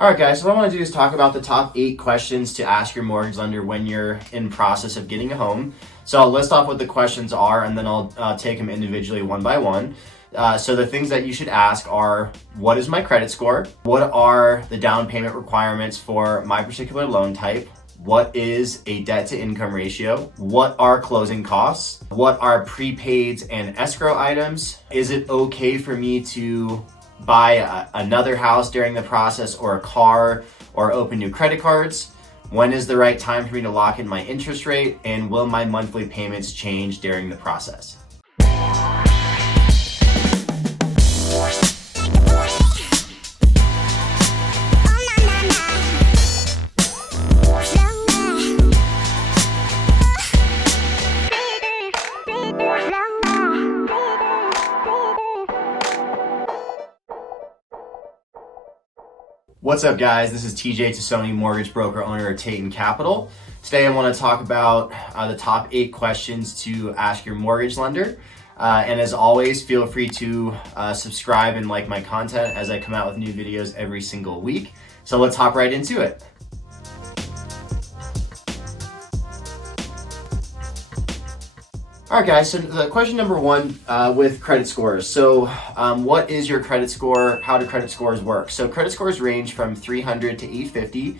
All right, guys, so what I want to do is talk about the top 8 questions to ask your mortgage lender when you're in process of getting a home. So I'll list off what the questions are, and then I'll take them individually one by one. So the things that you should ask are, what is my credit score? What are the down payment requirements for my particular loan type? What is a debt to income ratio? What are closing costs? What are prepaids and escrow items? Is it okay for me to buy another house during the process, or a car, or open new credit cards? When is the right time for me to lock in my interest rate? And will my monthly payments change during the process? What's up, guys? This is TJ Tassone, mortgage broker owner at Tassone Capital. Today I want to talk about the top 8 questions to ask your mortgage lender. And as always, feel free to subscribe and like my content as I come out with new videos every single week. So let's hop right into it. All right, guys, so the question number 1 with credit scores. So what is your credit score? How do credit scores work? So credit scores range from 300 to 850,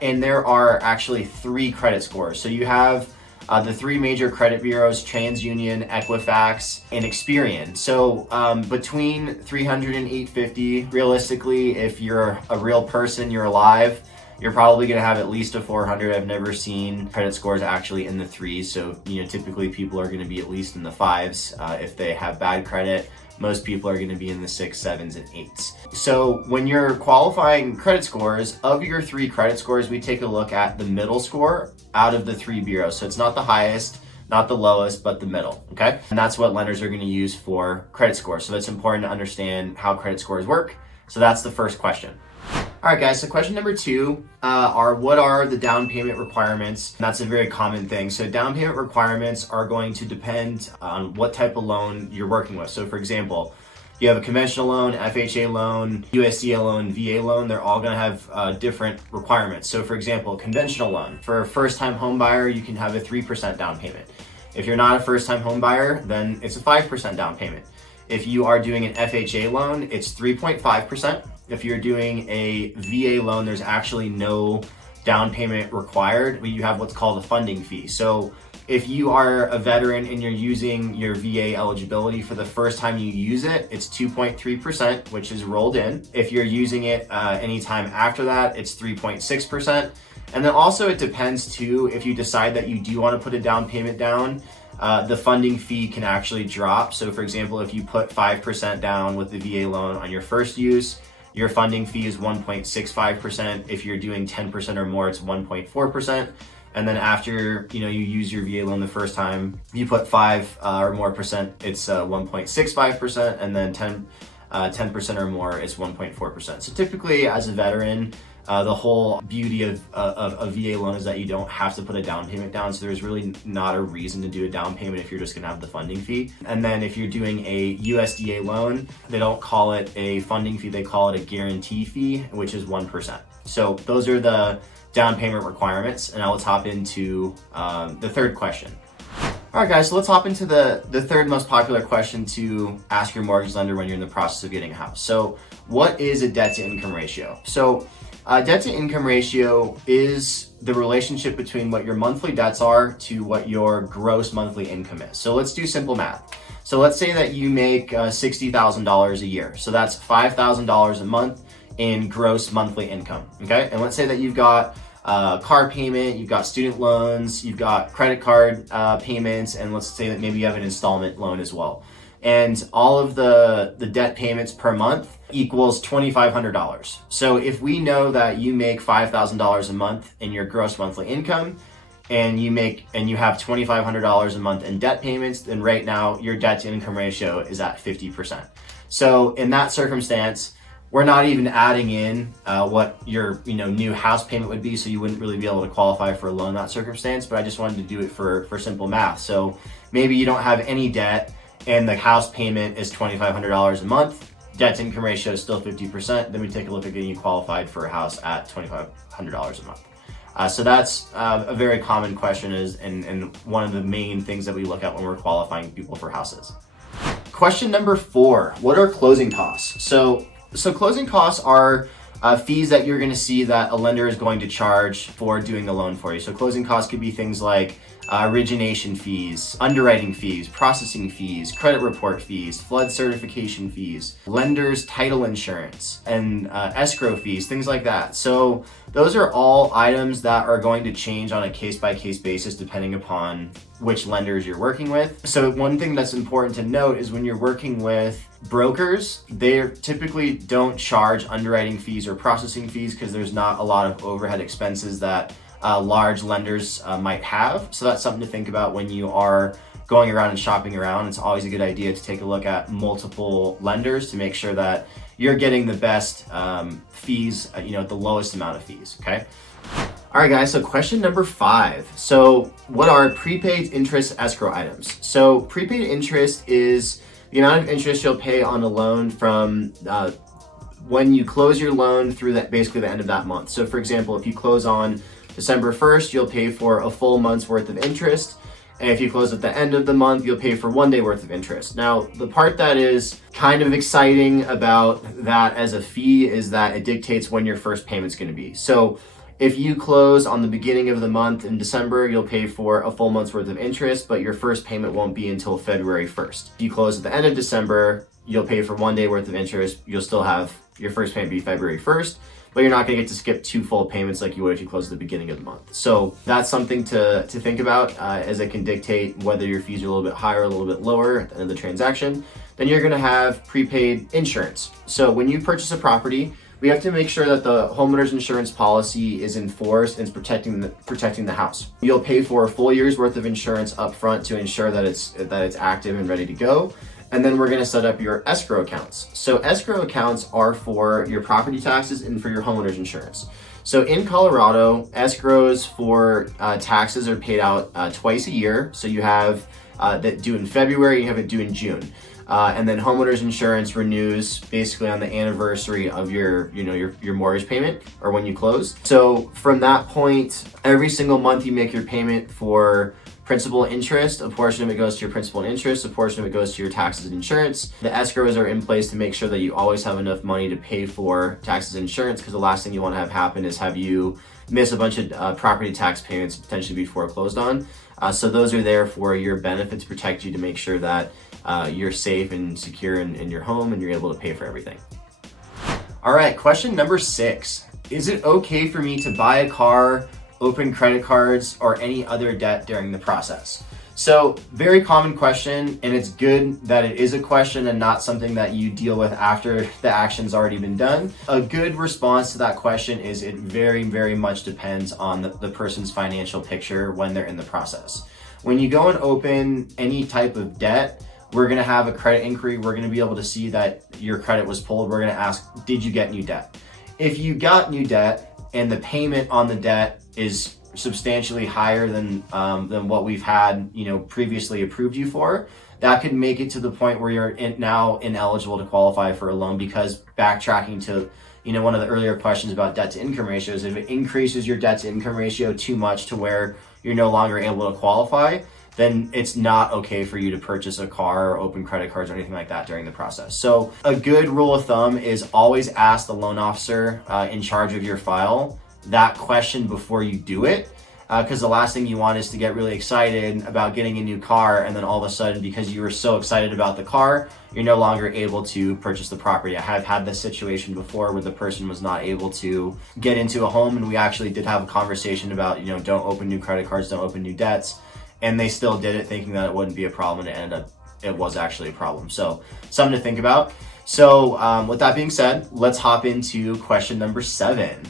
and there are actually 3 credit scores. So you have the 3 major credit bureaus: TransUnion, Equifax, and Experian. So between 300 and 850, realistically, if you're a real person, you're alive, you're probably going to have at least a 400. I've never seen credit scores actually in the 3s. So, typically people are going to be at least in the 5s. If they have bad credit, most people are going to be in the 6s, 7s, and 8s. So when you're qualifying credit scores, of your 3 credit scores, we take a look at the middle score out of the 3 bureaus. So it's not the highest, not the lowest, but the middle, okay? And that's what lenders are going to use for credit scores. So it's important to understand how credit scores work. So that's the first question. All right, guys, so question number 2 are, what are the down payment requirements? And that's a very common thing. So down payment requirements are going to depend on what type of loan you're working with. So for example, you have a conventional loan, FHA loan, USDA loan, VA loan, they're all gonna have different requirements. So for example, conventional loan, for a first-time home buyer, you can have a 3% down payment. If you're not a first-time home buyer, then it's a 5% down payment. If you are doing an FHA loan, it's 3.5%. If you're doing a VA loan, there's actually no down payment required, but you have what's called a funding fee. So if you are a veteran and you're using your VA eligibility for the first time you use it, it's 2.3%, which is rolled in. If you're using it anytime after that, it's 3.6%. And then also it depends too, if you decide that you do want to put a down payment down, the funding fee can actually drop. So for example, if you put 5% down with the VA loan on your first use, your funding fee is 1.65%. If you're doing 10% or more, it's 1.4%. And then after you use your VA loan the first time, you put 5 or more percent, it's 1.65%, and then 10% or more is 1.4%. So typically, as a veteran, the whole beauty of a VA loan is that you don't have to put a down payment down. So there's really not a reason to do a down payment if you're just gonna have the funding fee. And then if you're doing a USDA loan, they don't call it a funding fee, they call it a guarantee fee, which is 1%. So those are the down payment requirements. And now let's hop into the third question. All right, guys, so let's hop into the third most popular question to ask your mortgage lender when you're in the process of getting a house. So what is a debt to income ratio? So debt to income ratio is the relationship between what your monthly debts are to what your gross monthly income is. So let's do simple math. So let's say that you make $60,000 a year. So that's $5,000 a month in gross monthly income, okay? And let's say that you've got car payment, you've got student loans, you've got credit card payments, and let's say that maybe you have an installment loan as well. And all of the debt payments per month equals $2,500. So if we know that you make $5,000 a month in your gross monthly income, and you have $2,500 a month in debt payments, then right now your debt to income ratio is at 50%. So in that circumstance, we're not even adding in what your new house payment would be, so you wouldn't really be able to qualify for a loan in that circumstance, but I just wanted to do it for simple math. So maybe you don't have any debt and the house payment is $2,500 a month, debt to income ratio is still 50%, then we take a look at getting you qualified for a house at $2,500 a month. So that's a very common question and one of the main things that we look at when we're qualifying people for houses. Question number 4, what are closing costs? So closing costs are fees that you're going to see that a lender is going to charge for doing the loan for you. So closing costs could be things like origination fees, underwriting fees, processing fees, credit report fees, flood certification fees, lender's title insurance, and escrow fees, things like that. So those are all items that are going to change on a case-by-case basis depending upon which lenders you're working with. So one thing that's important to note is when you're working with brokers, they typically don't charge underwriting fees or processing fees because there's not a lot of overhead expenses that large lenders might have. So that's something to think about when you are going around and shopping around. It's always a good idea to take a look at multiple lenders to make sure that you're getting the best fees, at the lowest amount of fees, okay? All right, guys, so question number 5. So what are prepaid interest escrow items? So prepaid interest is the amount of interest you'll pay on a loan from when you close your loan through basically the end of that month. So for example, if you close on December 1st, you'll pay for a full month's worth of interest. And if you close at the end of the month, you'll pay for 1 day worth of interest. Now, the part that is kind of exciting about that as a fee is that it dictates when your first payment's going to be. So if you close on the beginning of the month in December, you'll pay for a full month's worth of interest, but your first payment won't be until February 1st. If you close at the end of December, you'll pay for 1 day worth of interest. You'll still have your first payment be February 1st, but you're not going to get to skip 2 full payments like you would if you close at the beginning of the month. So that's something to think about as it can dictate whether your fees are a little bit higher or a little bit lower at the end of the transaction. Then you're going to have prepaid insurance. So when you purchase a property, we have to make sure that the homeowner's insurance policy is enforced and is protecting the house. You'll pay for a full year's worth of insurance up front to ensure that it's active and ready to go. And then we're going to set up your escrow accounts. So escrow accounts are for your property taxes and for your homeowner's insurance. So in Colorado, escrows for taxes are paid out twice a year. So you have that due in February, you have it due in June. And then homeowner's insurance renews basically on the anniversary of your mortgage payment or when you close. So from that point, every single month you make your payment for principal and interest. A portion of it goes to your principal and interest. A portion of it goes to your taxes and insurance. The escrows are in place to make sure that you always have enough money to pay for taxes and insurance, because the last thing you want to have happen is have you miss a bunch of property tax payments potentially be foreclosed on. So those are there for your benefit to protect you, to make sure that you're safe and secure in your home and you're able to pay for everything. All right, question number 6. Is it okay for me to buy a car, open credit cards, or any other debt during the process? So very common question, and it's good that it is a question and not something that you deal with after the action's already been done. A good response to that question is it very, very much depends on the person's financial picture when they're in the process. When you go and open any type of debt, we're gonna have a credit inquiry. We're gonna be able to see that your credit was pulled. We're gonna ask, did you get new debt? If you got new debt and the payment on the debt is substantially higher than what we've had, previously approved you for, that could make it to the point where you're now ineligible to qualify for a loan. Because backtracking to, one of the earlier questions about debt to income ratios, if it increases your debt to income ratio too much to where you're no longer able to qualify, then it's not okay for you to purchase a car or open credit cards or anything like that during the process. So a good rule of thumb is always ask the loan officer in charge of your file that question before you do it, because the last thing you want is to get really excited about getting a new car, and then all of a sudden, because you were so excited about the car, you're no longer able to purchase the property. I have had this situation before where the person was not able to get into a home, and we actually did have a conversation about, don't open new credit cards, don't open new debts, and they still did it thinking that it wouldn't be a problem, and it ended up, it was actually a problem. So something to think about. So with that being said, let's hop into question number 7.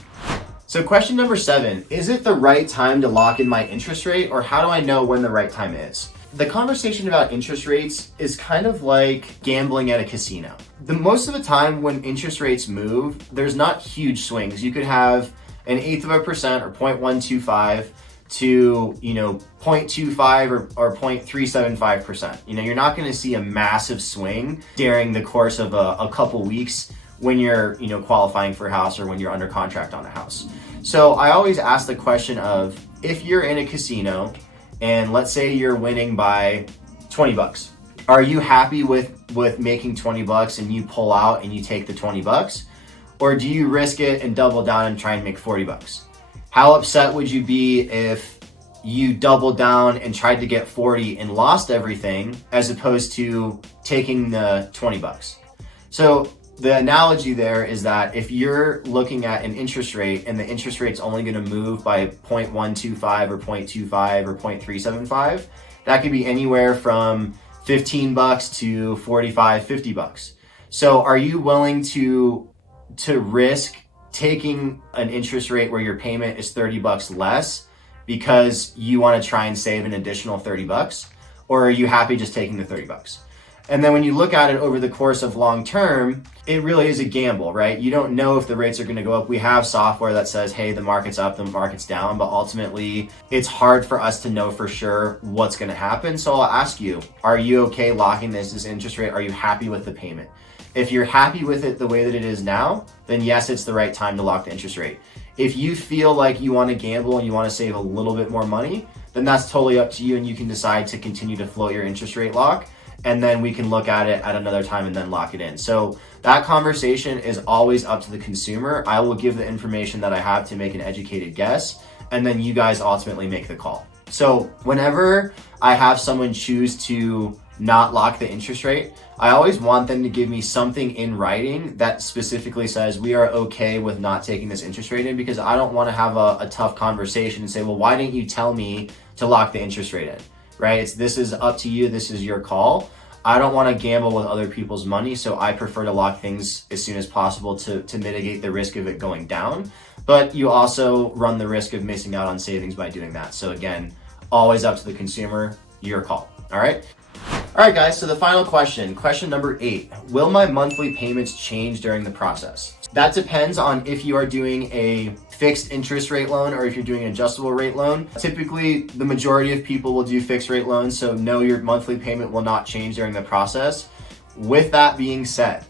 So question number 7, is it the right time to lock in my interest rate, or how do I know when the right time is? The conversation about interest rates is kind of like gambling at a casino. Most of the time when interest rates move, there's not huge swings. You could have 1/8% or 0.125, to, 0.25 or 0.375%. You're not going to see a massive swing during the course of a couple weeks when you're, qualifying for a house or when you're under contract on a house. So I always ask the question of, if you're in a casino and let's say you're winning by 20 bucks, are you happy with making 20 bucks and you pull out and you take the 20 bucks? Or do you risk it and double down and try and make 40 bucks? How upset would you be if you doubled down and tried to get 40 and lost everything as opposed to taking the 20 bucks? So the analogy there is that if you're looking at an interest rate and the interest rate's only going to move by 0.125 or 0.25 or 0.375, that could be anywhere from 15 bucks to 45, 50 bucks. So are you willing to risk taking an interest rate where your payment is 30 bucks less because you want to try and save an additional 30 bucks? Or are you happy just taking the 30 bucks? And then when you look at it over the course of long term, it really is a gamble, right? You don't know if the rates are going to go up. We have software that says, hey, the market's up, the market's down, but ultimately it's hard for us to know for sure what's going to happen. So I'll ask you, are you okay locking this interest rate? Are you happy with the payment? If you're happy with it the way that it is now, then yes, it's the right time to lock the interest rate. If you feel like you want to gamble and you want to save a little bit more money, then that's totally up to you and you can decide to continue to float your interest rate lock. And then we can look at it at another time and then lock it in. So that conversation is always up to the consumer. I will give the information that I have to make an educated guess, and then you guys ultimately make the call. So whenever I have someone choose to not lock the interest rate, I always want them to give me something in writing that specifically says we are okay with not taking this interest rate in, because I don't want to have a tough conversation and say, well, why didn't you tell me to lock the interest rate in? Right? This is up to you. This is your call. I don't want to gamble with other people's money, so I prefer to lock things as soon as possible to mitigate the risk of it going down. But you also run the risk of missing out on savings by doing that. So again, always up to the consumer, your call. All right? All right, guys, so the final question number 8, will my monthly payments change during the process? That depends on if you are doing a fixed interest rate loan or if you're doing an adjustable rate loan. Typically, the majority of people will do fixed rate loans, so no, your monthly payment will not change during the process. With that being said,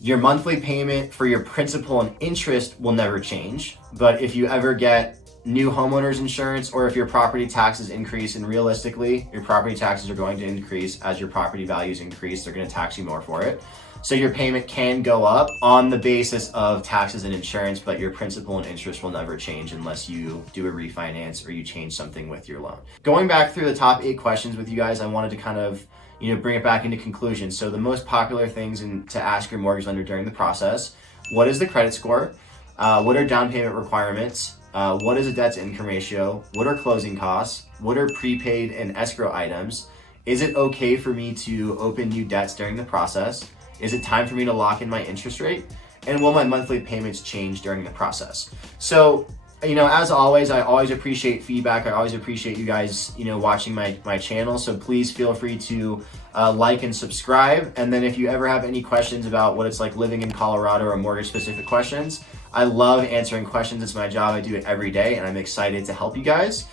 your monthly payment for your principal and interest will never change, but if you ever get new homeowners insurance or if your property taxes increase, and realistically, your property taxes are going to increase as your property values increase, they're going to tax you more for it. So your payment can go up on the basis of taxes and insurance, but your principal and interest will never change unless you do a refinance or you change something with your loan. Going back through the top 8 questions with you guys, I wanted to kind of bring it back into conclusion. So the most popular things to ask your mortgage lender during the process: what is the credit score? What are down payment requirements? What is a debt to income ratio? What are closing costs? What are prepaid and escrow items? Is it okay for me to open new debts during the process? Is it time for me to lock in my interest rate? And will my monthly payments change during the process? So, as always, I always appreciate feedback. I always appreciate you guys, watching my channel. So please feel free to like and subscribe. And then if you ever have any questions about what it's like living in Colorado or mortgage specific questions, I love answering questions. It's my job. I do it every day and I'm excited to help you guys.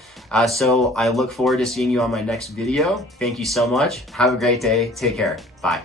So I look forward to seeing you on my next video. Thank you so much. Have a great day. Take care. Bye.